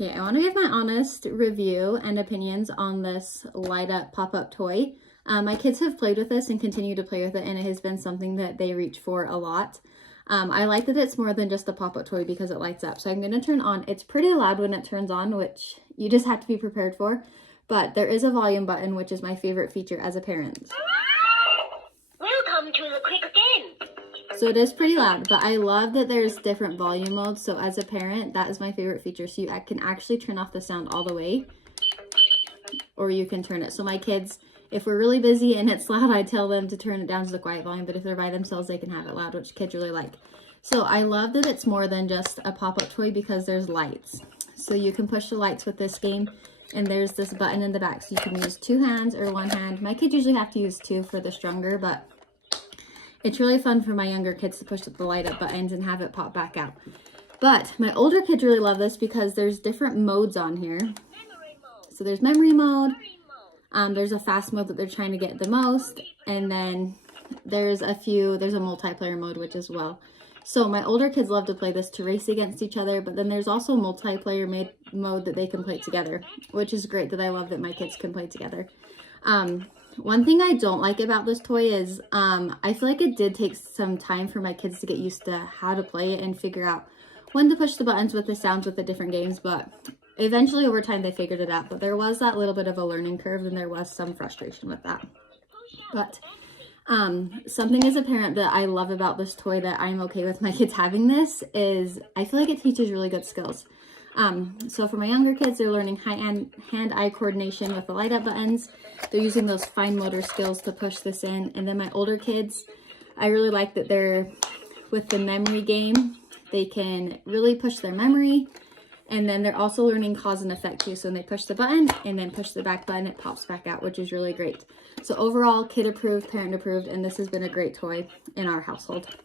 Okay, I want to give my honest review and opinions on this light up pop-up toy. My kids have played with this and continue to play with it, and it has been something that they reach for a lot. I like that it's more than just a pop-up toy because it lights up. So I'm going to turn on. It's pretty loud when it turns on, which you just have to be prepared for. But there is a volume button, which is my favorite feature as a parent. Welcome to the quick game. So it is pretty loud, but I love that there's different volume modes. So as a parent, that is my favorite feature. So you can actually turn off the sound all the way, or you can turn it. So my kids, if we're really busy and it's loud, I tell them to turn it down to the quiet volume, but if they're by themselves, they can have it loud, which kids really like. So I love that it's more than just a pop-up toy because there's lights. So you can push the lights with this game, and there's this button in the back. So you can use 2 hands or 1 hand. My kids usually have to use 2 for the stronger, but it's really fun for my younger kids to push the light up buttons and have it pop back out. But my older kids really love this because there's different modes on here. So there's memory mode. There's a fast mode that they're trying to get the most. And then there's a multiplayer mode, which as well. So my older kids love to play this to race against each other. But then there's also multiplayer mode that they can play together, which is great that I love that my kids can play together. One thing I don't like about this toy is I feel like it did take some time for my kids to get used to how to play it and figure out when to push the buttons with the sounds with the different games, but eventually over time they figured it out. But there was that little bit of a learning curve, and there was some frustration with that. But something as a parent that I love about this toy that I'm okay with my kids having this is I feel like it teaches really good skills. So for my younger kids, they're learning hand-eye coordination with the light up buttons. They're using those fine motor skills to push this in. And then my older kids, I really like that they're with the memory game. They can really push their memory. And then they're also learning cause and effect too. So when they push the button and then push the back button, it pops back out, which is really great. So overall, kid approved, parent approved, and this has been a great toy in our household.